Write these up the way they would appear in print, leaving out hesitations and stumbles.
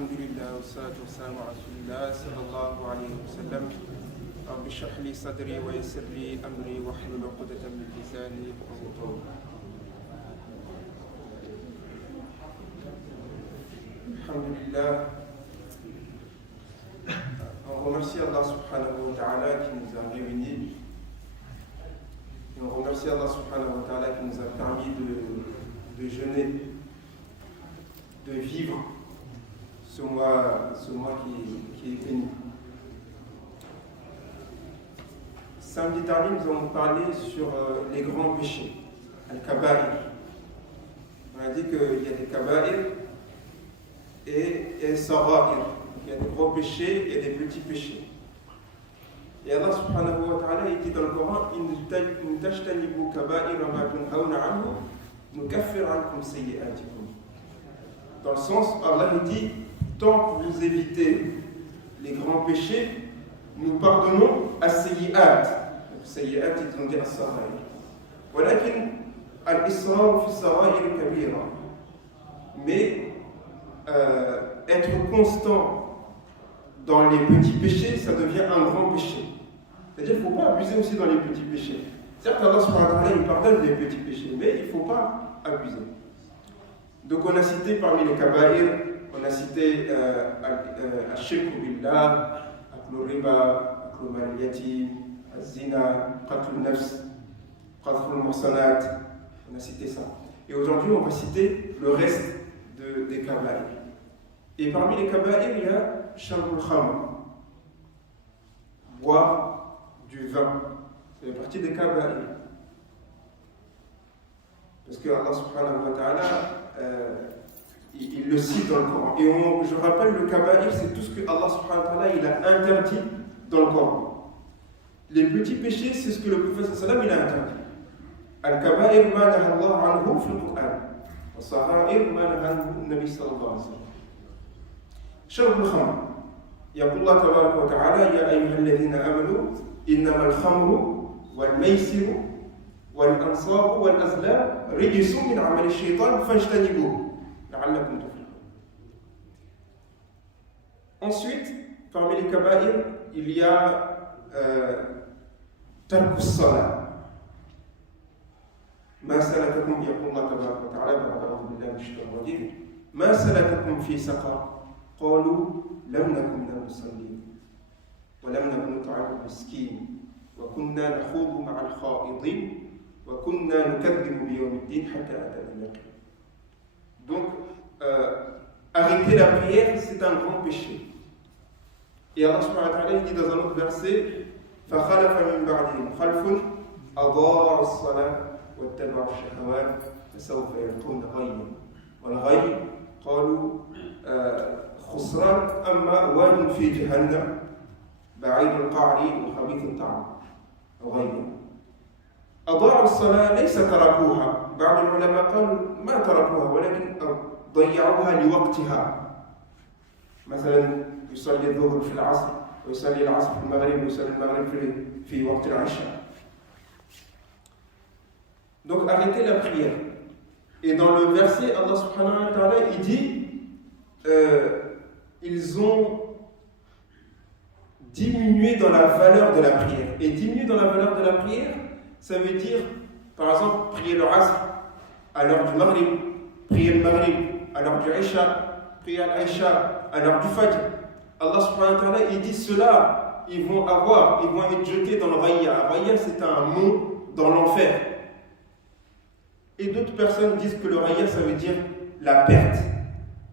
الحمد لله والصلاة والسلام على رسول الله صلى الله عليه وسلم رب اشرح لي صدري ويسر لي أمري واحلل عقدة من لساني يفقهوا قولي. Alhamdulillah, on remercie Allah subhanahu wa ta'ala qui nous a réunis et on remercie Allah subhanahu wa ta'ala qui nous a permis de jeûner, de vivre ce mois qui est béni. Samedi dernier, nous avons parlé sur les grands péchés, al-kaba'ir. On a dit qu'il y a des kaba'ir et sara'ir. Il y a des gros péchés et des petits péchés. Et Allah subhanahu wa ta'ala dit dans le Coran, in tajtanibu kaba'ira ma tunhawna anhu nukaffir ankum sayyi'atikum. Dans le sens, Allah dit, tant que vous évitez les grands péchés, nous pardonnons à sayyi'at. Sayyi'at, ils ont dit as-sara'ir. Walakin al-israr fi sara'ir kabira. Mais être constant dans les petits péchés, ça devient un grand péché. C'est-à-dire qu'il ne faut pas abuser aussi dans les petits péchés. Certes, Allah subhanahu wa ta'ala, il pardonne les petits péchés, mais il ne faut pas abuser. Donc on a cité parmi les kaba'ir, on a cité al-shirku billah, aklu riba, aklu mal yatim, az-zina, qatl nafs, qatl al-muhsanat, on a cité ça. Et aujourd'hui, on va citer le reste des kaba'ir. Et parmi les kaba'ir, il y a sharbul khamr, boire du vin. Ça fait partie des kaba'ir. Parce que Allah subhanahu wa ta'ala, il le cite dans le Coran. Et je rappelle, le kaba'ir, c'est tout ce que Allah subhanahu wa ta'ala il a interdit dans le Coran. Les petits péchés, c'est ce que le prophète sallallahu alayhi wa sallam il a interdit. Al-kaba'ir ma naha Allah anhu fi al-Qur'an. والصغائر ما نهى النبي صلى الله عليه وسلم. شرب الخمر يقول الله تبارك وتعالى يا أيها الذين آمنوا إنما الخمر والميسر والأنصاب والأزلام رجس من عمل الشيطان فاجتنبوه لعلكم تفلحون. Ensuite, parmi les kaba'ir, il y a ترك الصلاة. ما سلككم يقول الله تبارك وتعالى بعد أعوذ بالله من الشيطان الرجيم ما سلككم في سقر قالوا لم نكن من المصلين ولم نكن نطعم المسكين وكنا نخوض مع الخائضين وكنا نكذب بيوم الدين حتى أتانا اليقين. Donc arrêter la prière, c'est un grand péché. Et Allah subhanahu wa ta'ala dit dans un autre verset فخلف من بعدهم خلف أضاعوا الصلاة واتبعوا الشهوات فسوف يلقون غيا والغي قالوا خسران أما واد في جهنم بعيد القعر وخبيث الطعم غيا. أضاعوا الصلاة ليس تركوها، بعض العلماء قالوا ما تركوها ولكن ضيعوها لوقتها. مثلا يصلي الظهر في العصر ويصلي العصر في المغرب ويصلي المغرب في وقت العشاء. Donc arrêtez la prière. Et dans le verset, Allah subhanahu wa ta'ala, il dit ils ont diminué dans la valeur de la prière. Et diminuer dans la valeur de la prière, ça veut dire, par exemple, prier le asr à l'heure du maghrib, prier le maghrib à l'heure du isha, prier l'isha à l'heure du fajr. Allah subhanahu wa ta'ala, il dit cela, ils vont être jetés dans le raya. Raya, c'est un mont dans l'enfer. Et d'autres personnes disent que le raya, ça veut dire la perte.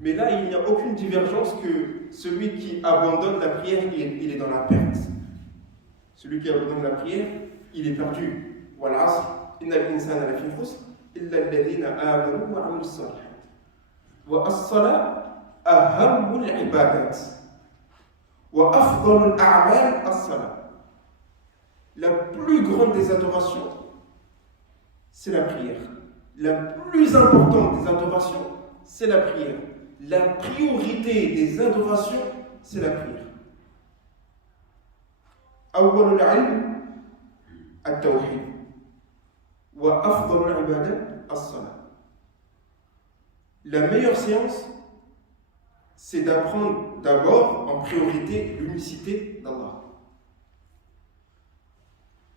Mais là, il n'y a aucune divergence que celui qui abandonne la prière, il est dans la perte. Celui qui abandonne la prière, il est perdu. Wal asr, innal insana lafi khusr, illa alladhina amanu wa amilus salihat. Wa as-salat ahammul ibadat. Wa afdalul a'mal as-salat. La plus grande des adorations, c'est la prière. La plus importante des adorations, c'est la prière. La priorité des adorations, c'est la prière. أول العلم التوحيد وأفضل العبادات الصلاة. La meilleure science, c'est d'apprendre d'abord en priorité l'unicité d'Allah.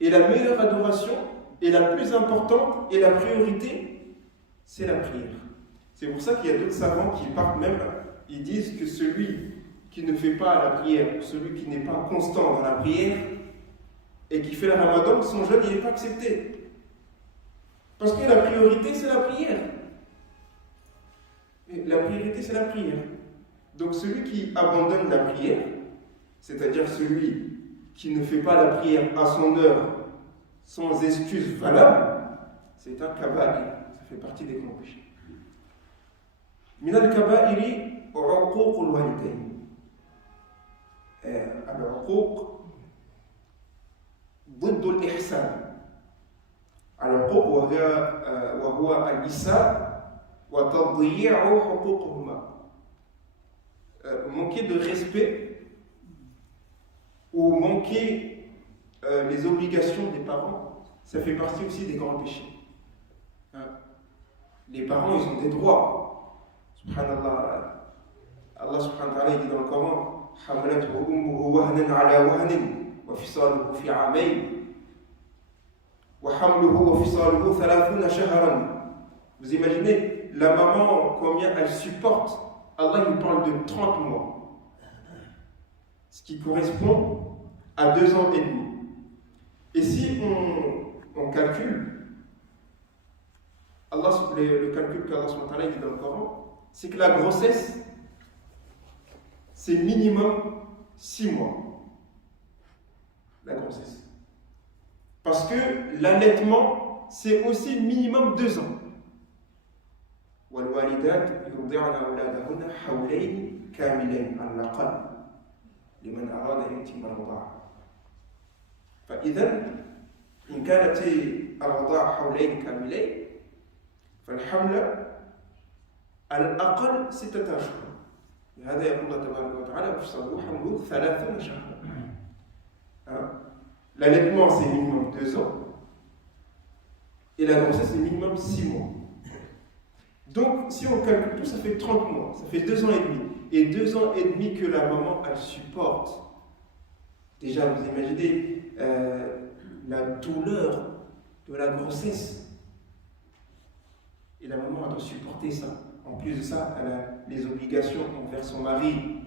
Et la meilleure adoration, et la plus importante, et la priorité, c'est la prière. C'est pour ça qu'il y a d'autres savants qui partent même, ils disent que celui qui ne fait pas la prière, celui qui n'est pas constant dans la prière, et qui fait le ramadan, son jeûne, il n'est pas accepté. Parce que la priorité, c'est la prière. Et la priorité, c'est la prière. Donc celui qui abandonne la prière, c'est-à-dire celui qui ne fait pas la prière à son heure, sans excuse valable, c'est un kaba'ir. Ça fait partie des grands péchés. من الكبائر عقوق الوالدين. العقوق ضد الإحسان. العقوق وهو الإساءة وتضييع حقوقهما. Manquer de respect ou manquer les obligations des parents, ça fait partie aussi des grands péchés. Les parents, ils ont des droits. Subhanallah, Allah subhanahu wa ta'ala dit dans le Coran, حملته أمه وهنا على وهن وفصاله في عامين وحمله وفصاله 30 شهرا. Vous imaginez la maman, combien elle supporte. Allah nous parle de 30 mois, ce qui correspond à 2 ans et demi. Et si on calcule, le calcul qu'Allah dit dans le Coran, c'est que la grossesse, c'est minimum 6 mois. La grossesse. Parce que l'allaitement, c'est aussi minimum 2 ans. والوالدات يرضعن أولادهن حولين كاملين على الأقل لمن أراد أن يتم الرضاعة. فإذا إن كانت الرضاعة حولين كاملين فالحمل على الأقل 6 أشهر. لهذا يقول الله تبارك وتعالى وفصاله حمله 30 شهرا. L'allaitement c'est minimum 2 ans et la grossesse c'est minimum 6 mois. Donc, si on calcule tout, ça fait 30 mois, ça fait 2 ans et demi. Et 2 ans et demi que la maman, elle supporte. Déjà, vous imaginez la douleur de la grossesse. Et la maman, elle doit supporter ça. En plus de ça, elle a les obligations envers son mari.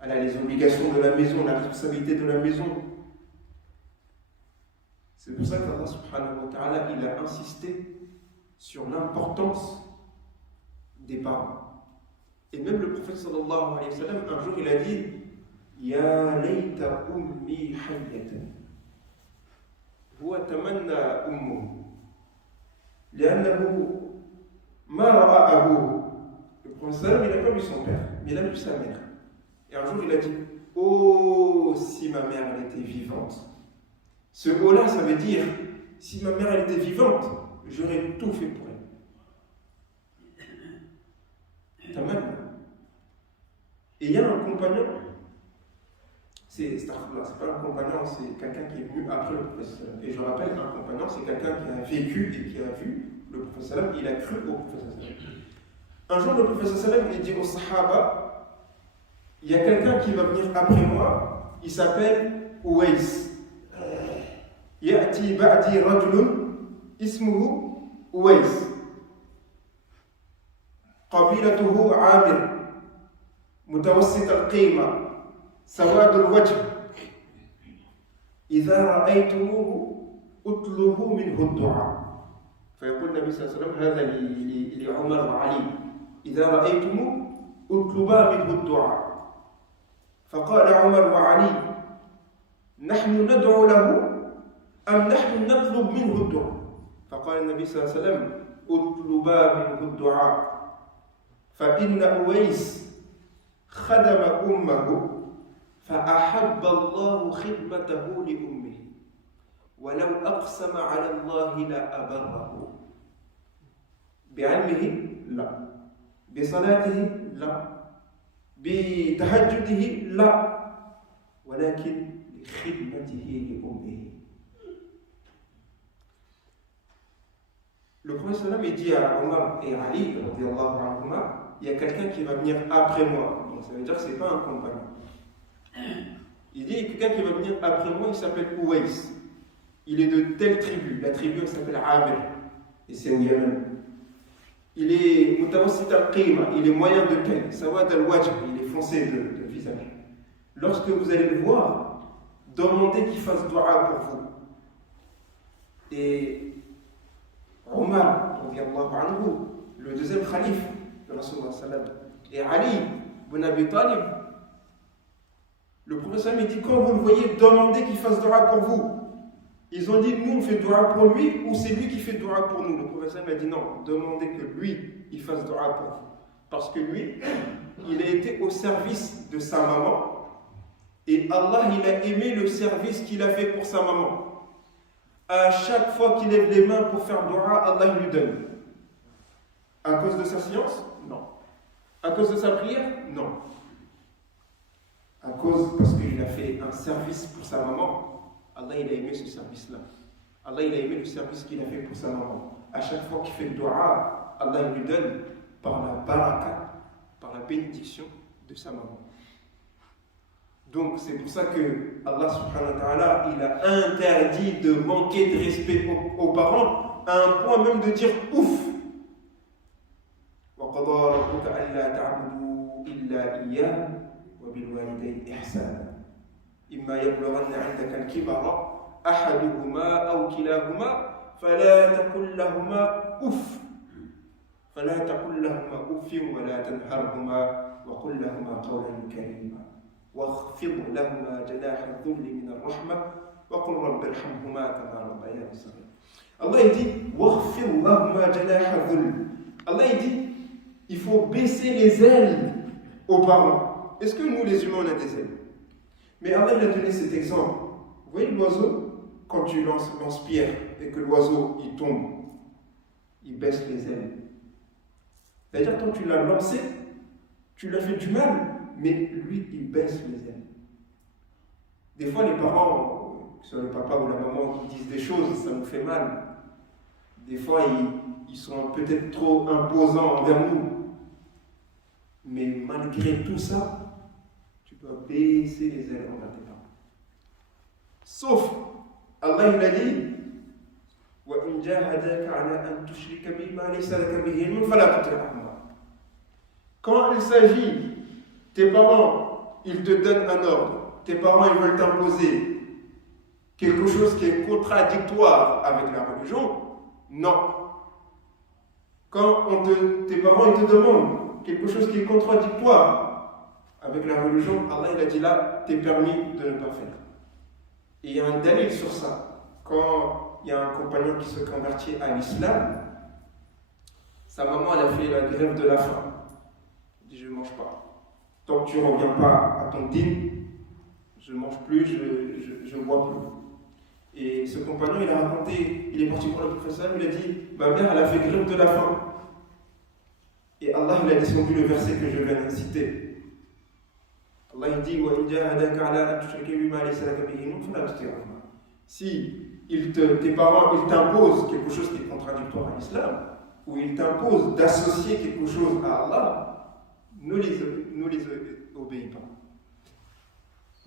Elle a les obligations de la maison, la responsabilité de la maison. C'est pour ça qu'Allah subhanahu wa ta'ala, il a insisté sur l'importance des parents. Et même le prophète sallallahu alayhi wa sallam, un jour il a dit Ya layta ummi hayyatan huwa tamanna ummuhu li'annahu ma ra'a abuhu. Le prophète sallallahu alayhi wa sallam, il n'a pas vu son père, mais il a vu sa mère. Et un jour il a dit Oh, si ma mère elle était vivante. Ce mot-là, ça veut dire si ma mère elle était vivante, j'aurais tout fait pour elle. Tamanna. Et il y a un compagnon, c'est pas un compagnon, c'est quelqu'un qui est venu après le prophète. Et je rappelle, un compagnon, c'est quelqu'un qui a vécu et qui a vu le prophète, il a cru au prophète. Un jour, le prophète, il dit aux Sahaba, il y a quelqu'un qui va venir après moi, il s'appelle Uwais. Ya'ti ba'di rajulun اسمه أويس قبيلته عامر متوسط القيمة سواد الوجه إذا رأيتموه اطلبوا منه الدعاء. فيقول النبي صلى الله عليه وسلم هذا لعمر وعلي إذا رأيتموه اطلبا منه الدعاء. فقال عمر وعلي نحن ندعو له أم نحن نطلب منه الدعاء؟ فقال النبي صلى الله عليه وسلم اطلبا منه الدعاء فإن أويس خدم أمه فأحب الله خدمته لأمه ولو أقسم على الله لأبره. بعلمه لا، بصلاته لا، بتهجده لا، ولكن لخدمته لأمه. Le prophète sallam dit à Omar et Ali, radiyallahu anhuma, il y a quelqu'un qui va venir après moi. Donc ça veut dire que ce n'est pas un compagnon. Il dit, quelqu'un qui va venir après moi, il s'appelle Ouaïs. Il est de telle tribu. La tribu, elle s'appelle Amir. Et c'est au Yémen. Il est mutawassit al-qima, il est moyen de taille. Sawad al-wajh, il est foncé de visage. Lorsque vous allez le voir, demandez qu'il fasse dua pour vous. Et Omar, le deuxième khalife de Rasulullah sallam, et Ali ibn Abi Talib, le professeur me dit, quand vous le voyez, demandez qu'il fasse dua pour vous. Ils ont dit, nous on fait dua pour lui ou c'est lui qui fait dua pour nous. Le professeur m'a dit non, demandez que lui, il fasse dua pour vous. Parce que lui, il a été au service de sa maman et Allah, il a aimé le service qu'il a fait pour sa maman. À chaque fois qu'il lève les mains pour faire dua, Allah il lui donne. À cause de sa science? Non. À cause de sa prière? Non. Parce qu'il a fait un service pour sa maman. Allah il a aimé ce service-là. Allah il a aimé le service qu'il a fait pour sa maman. À chaque fois qu'il fait le dua, Allah il lui donne par la baraka, par la bénédiction de sa maman. Donc c'est pour ça que Allah subhanahu wa ta'ala il a interdit de manquer de respect aux parents à un point même de dire ouf. وَقَضَى رَبُّكَ أَلَّا تَعْبُدُوا إِلَّا إِيَّاهُ وَبِالْوَالِدَيْنِ إِحْسَانًا إما يبلغن عندك الكبر أحدهما أو كلاهما فلا تقل لهما أف ولا تنهرهما وقل لهما قولا كريما واخفض لهما جناح الذل من الرحمة وقل رب ارحمهما كما ربياني صغيرا. Allah il dit واخفض لهما جناح الذل. Allah il dit il faut baisser les ailes aux parents. Est-ce que nous les humains on a des ailes? Mais Allah il a donné cet exemple. Vous voyez l'oiseau, quand tu lances pierre et que l'oiseau il tombe, il baisse les ailes. C'est-à-dire quand tu l'as lancé, tu l'as fait du mal, mais lui il baisse les ailes. Des fois les parents, que ce soit le papa ou la maman qui disent des choses, ça nous fait mal. Des fois ils sont peut-être trop imposants envers nous. Mais malgré tout ça, tu dois baisser les ailes envers tes parents. Sauf, Allah il a dit وَإِنْ جَاهَدَاكَ عَلَىٰ أَنْ تُشْرِكَ بِمَا لَيْسَ لَكَ بِهِ عِلْمٌ فَلَا تُطِعْهُمَا. Quand il s'agit, tes parents, ils te donnent un ordre, tes parents ils veulent t'imposer quelque chose qui est contradictoire avec la religion, non. Quand tes parents ils te demandent quelque chose qui est contradictoire avec la religion, Allah il a dit là, t'es permis de ne pas faire. Et il y a un dalil sur ça. Quand il y a un compagnon qui se convertit à l'islam, sa maman elle a fait la grève de la faim. Elle dit je ne mange pas. Tant que tu ne reviens pas à ton dîme, je ne mange plus, je ne bois plus. Et ce compagnon il a raconté, il est parti pour le professeur, il a dit ma mère elle a fait grève de la faim. Et Allah il a descendu le verset que je viens de citer. Allah il dit si tes parents ils t'imposent quelque chose qui est contradictoire à l'islam, ou ils t'imposent d'associer quelque chose à Allah, ne les obéis pas.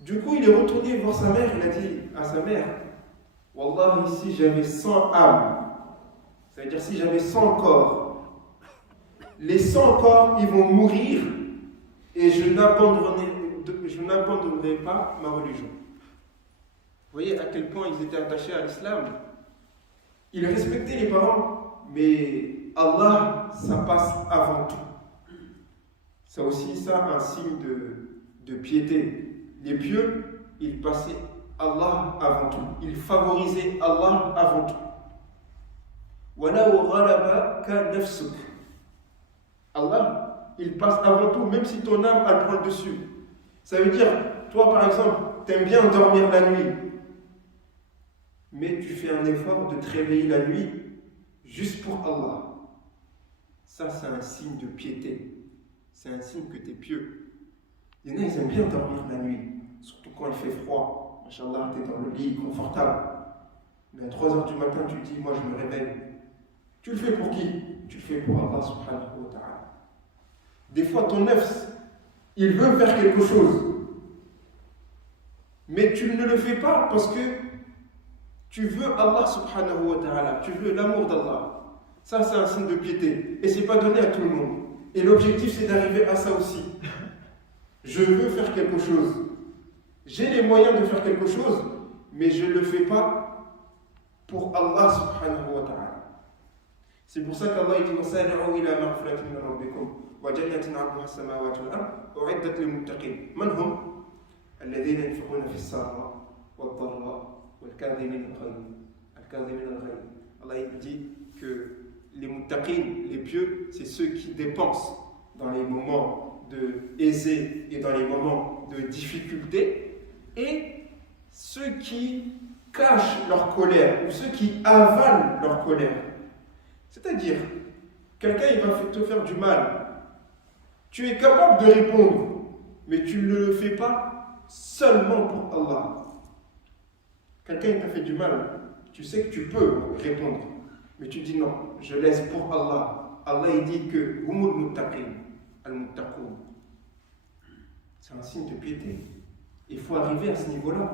Du coup il est retourné voir sa mère, il a dit à sa mère Wallah, si j'avais 100 âmes, ça veut dire si j'avais 100 corps, les 100 corps ils vont mourir et je n'abandonnerai pas ma religion. Vous voyez à quel point ils étaient attachés à l'islam. Ils respectaient les parents, mais Allah, ça passe avant tout. C'est aussi ça un signe de piété. Les pieux, ils passaient Allah avant tout. Ils favorisaient Allah avant tout. Allah, il passe avant tout, même si ton âme elle prend le dessus. Ça veut dire, toi par exemple, tu aimes bien dormir la nuit, mais tu fais un effort de te réveiller la nuit juste pour Allah. Ça, c'est un signe de piété. C'est un signe que tu es pieux. Il y en a, ils aiment bien dormir la nuit, surtout quand il fait froid. Inch'Allah, tu es dans le lit, confortable. Mais à 3h du matin, tu te dis, moi je me réveille. Tu le fais pour qui? Tu le fais pour Allah subhanahu wa ta'ala. Des fois, ton nefs, il veut faire quelque chose. Mais tu ne le fais pas parce que tu veux Allah subhanahu wa ta'ala, tu veux l'amour d'Allah. Ça, c'est un signe de piété. Et ce n'est pas donné à tout le monde. Et l'objectif, c'est d'arriver à ça aussi. Je veux faire quelque chose. J'ai les moyens de faire quelque chose, mais je ne le fais pas pour Allah subhanahu wa ta'ala. C'est pour ça qu'Allah dit وَسَارِعُوا إِلَى مَغْفِرَةٍ مِنْ رَبِّكُمْ وَجَنَّةٍ عَرْضُهَا السَّمَاوَاتُ وَالْأَرْضُ أُعِدَّتْ لِلْمُتَّقِينَ مَنْ هُمْ الَّذِينَ يُنْفِقُونَ فِي السَّرَّاءِ وَالضَّرَّاءِ وَالْكَاظِمِينَ الْغَيْظَ. Allah dit que les muttaqin, les pieux, c'est ceux qui dépensent dans les moments de aisés et dans les moments de difficulté, et ceux qui cachent leur colère ou ceux qui avalent leur colère. C'est-à-dire, quelqu'un il va te faire du mal, tu es capable de répondre, mais tu ne le fais pas seulement pour Allah. Quelqu'un il t'a fait du mal, tu sais que tu peux répondre, mais tu dis non, je laisse pour Allah. Allah il dit que humul muttaqin, al-muttaqoun. C'est un signe de piété. Il faut arriver à ce niveau-là,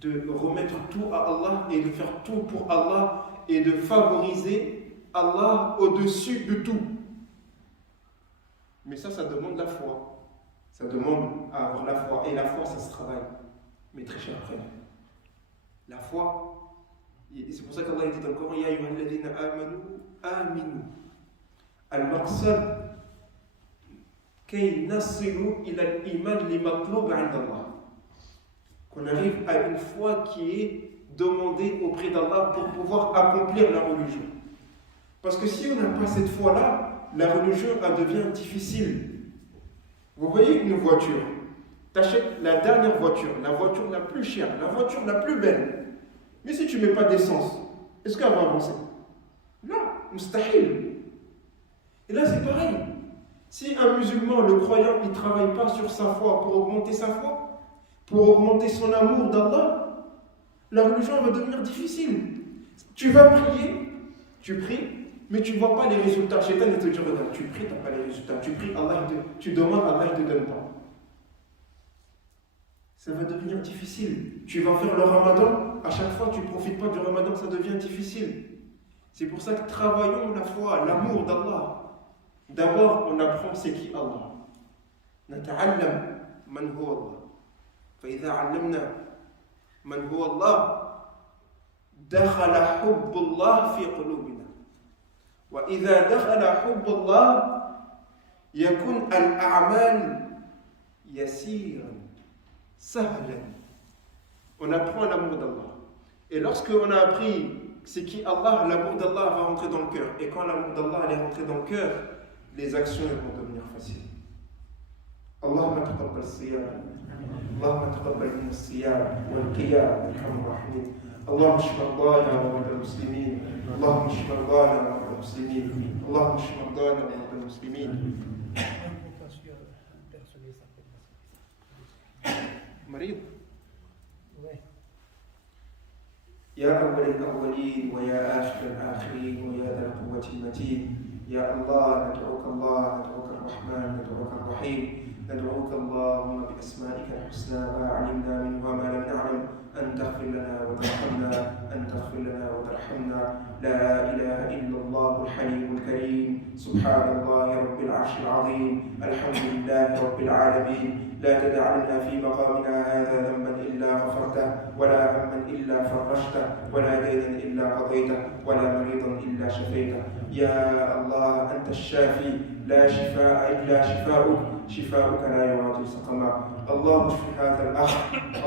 de remettre tout à Allah et de faire tout pour Allah et de favoriser Allah au-dessus de tout. Mais ça demande la foi. Ça demande à avoir la foi. Et la foi, ça se travaille. Mais très cher frère. La foi, c'est pour ça qu'Allah dit dans le Coran, Ya ayyuhalladhina aminu. Al-maqsad kay nasilu ila al-iman li matlub 'inda Allah. Qu'on arrive à une foi qui est demandée auprès d'Allah pour pouvoir accomplir la religion. Parce que si on n'a pas cette foi-là, la religion elle devient difficile. Vous voyez une voiture, tu achètes la dernière voiture, la voiture la plus chère, la voiture la plus belle. Mais si tu ne mets pas d'essence, est-ce qu'elle va avancer? Non, mustahil. Et là c'est pareil. Si un musulman, le croyant, il ne travaille pas sur sa foi pour augmenter sa foi, pour augmenter son amour d'Allah, la religion va devenir difficile. Tu vas prier, tu pries, mais tu ne vois pas les résultats. Shaitan te dit, regarde, tu pries, tu n'as pas les résultats. Tu pries, tu demandes, Allah ne te donne pas. Ça va devenir difficile. Tu vas faire le ramadan, à chaque fois tu ne profites pas du ramadan, ça devient difficile. C'est pour ça que travaillons la foi, l'amour d'Allah. D'abord, on apprend c'est qui Allah. Nata'allam man huwa Allah. فإذا علمنا من هو الله دخل حب الله في قلوبنا وإذا دخل حب الله يكون الأعمال يسيرا سهلا. On apprend l'amour d'Allah. Et lorsque on a appris c'est qui Allah, l'amour d'Allah va rentrer dans le cœur. Et quand l'amour d'Allah est rentré dans le cœur, les actions vont devenir faciles. Allahumma taqabbal siyam. اللهم تقبل منا الصيام والقيام ارحم الراحمين. اللهم اشف مرضانا ومرضى المسلمين. اللهم اشف مرضانا ومرضى المسلمين. اللهم اشف مرضانا ومرضى المسلمين. مريض. يا أول الأولين ويا آخر الآخرين ويا ذا القوة المتين. يا الله ندعوك الرحمن ندعوك الرحيم. ندعوك اللهم بأسمائك الحسنى ما علمنا منه وما لم نعلم أن تغفر لنا وترحمنا. لا إله إلا الله الحليم الكريم. سبحان الله رب العرش العظيم. الحمد لله رب العالمين. لا تدع لنا في مقامنا هذا ذنبا إلا غفرته ولا هما إلا فرجته ولا دينا إلا قضيته ولا مريضا إلا شفيته. يا الله أنت الشافي لا شفاء إلا شفاؤك. شفاؤك لا يغادر سقما. اللهم اشف هذا الأخ.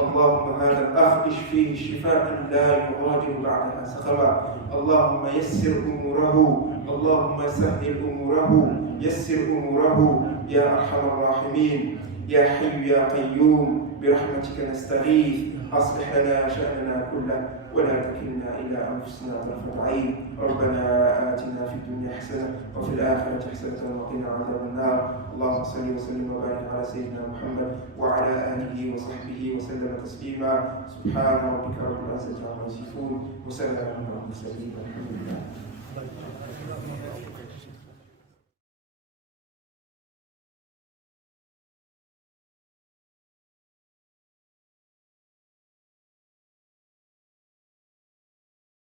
اللهم هذا الأخ اشفيه شفاء لا يغادر بعدها سقما. اللهم يسر أموره. اللهم سهل أموره. يسر أموره يا أرحم الراحمين. يا حي يا قيوم برحمتك نستغيث. أصلح لنا شأننا كله ولا تكلنا إلى أنفسنا طرفة عين. ربنا آتنا في الدنيا حسنة وفي الآخرة حسنة وقنا عذاب النار. اللهم صل وسلم وبارك على سيدنا محمد وعلى آله وصحبه وسلم تسليما. سبحان ربك رب العزة عما يصفون وسلام على المرسلين والحمد لله.